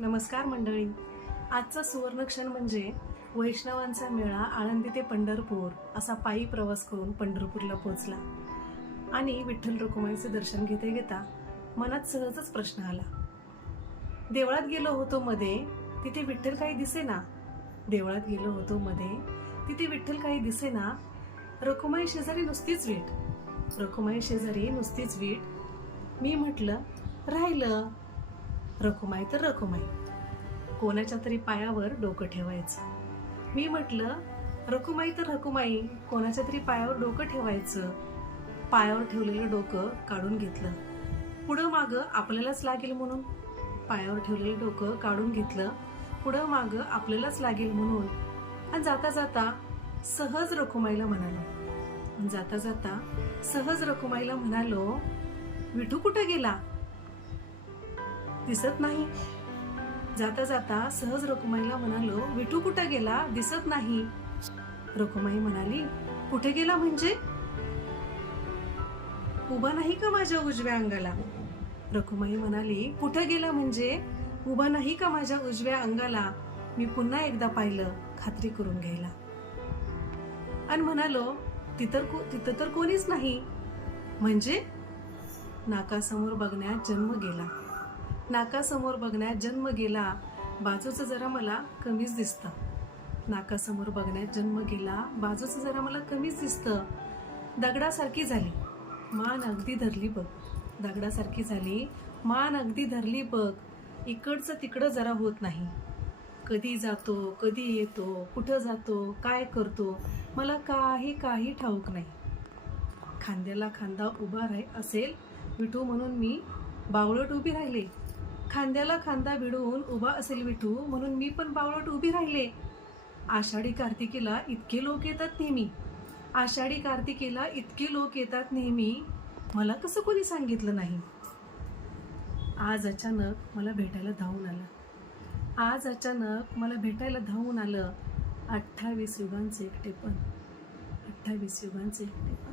नमस्कार मंडळी. आजचा सुवर्णक्षण म्हणजे वैष्णवांचा मेळा आळंदी ते पंढरपूर असा पायी प्रवास करून पंढरपूरला पोहोचला. आणि विठ्ठल रखुमाईचे दर्शन घेता घेता मनात सहजच प्रश्न आला. देवळात गेलो होतो मध्ये, तिथे विठ्ठल काही दिसेना. देवळात गेलो होतो मध्ये, तिथे विठ्ठल काही दिसेना. रखुमाई शेजारी नुसतीच वीट, रखुमाई शेजारी नुसतीच वीट. मी म्हटलं राहिलं, रखुमाई तर रखुमाई, कोणाच्या तरी पायावर डोकं ठेवायचं. मी म्हटलं रखुमाई तर रखुमाई, कोणाच्या तरी पायावर डोकं ठेवायचं. पायावर ठेवलेलं डोकं काढून घेतलं, पुढं मागं आपल्यालाच लागेल म्हणून. पायावर ठेवलेलं डोकं काढून घेतलं, पुढं मागं आपल्यालाच लागेल म्हणून. आणि जाता जाता सहज रखुमाईला म्हणालो, जाता जाता सहज रखुमाईला म्हणालो, विठू कुठं गेला? दिसत नाही. जाता जाता सहज रखुमाईला म्हणालो, विठू कुठं गेला? दिसत नाही. रखुमाई म्हणाली, कुठे गेला म्हणजे? उभा नाही का माझ्या उजव्या अंगाला? रखुमाई म्हणाली, कुठं गेला म्हणजे उभा नाही का माझ्या उजव्या अंगाला? मी पुन्हा एकदा पाहिलं खात्री करून घ्यायला. आणि म्हणालो, तिथं तर कोणीच नाही. म्हणजे नाकासमोर बघण्यात जन्म गेला, नाकासमोर बघण्यात जन्म गेला. बाजूचं जरा मला कमीच दिसतं. नाकासमोर बघण्यात जन्म गेला, बाजूचं जरा मला कमीच दिसतं. दगडासारखी झाली मान अगदी धरली बघ, दगडासारखी झाली मान अगदी धरली बघ. इकडचं तिकडं जरा होत नाही. कधी जातो, कधी येतो, कुठं जातो, काय करतो, मला काही ठाऊक नाही. खांद्याला खांदा उभा असेल विठू म्हणून मी बावळट उभी राहिले. खांद्याला खांदा भिडून उभा असेल विठू म्हणून मी पण बावळट उभी राहिले. आषाढी कार्तिकेला इतके लोक येतात नेहमी, आषाढी कार्तिकेला इतके लोक येतात नेहमी, मला कसं कोणी सांगितलं नाही. आज अचानक मला भेटायला धावून आलं, आज अचानक मला भेटायला धावून आलं. 28 युगांचे एकटेपण, 28 युगांचे एकटेपण.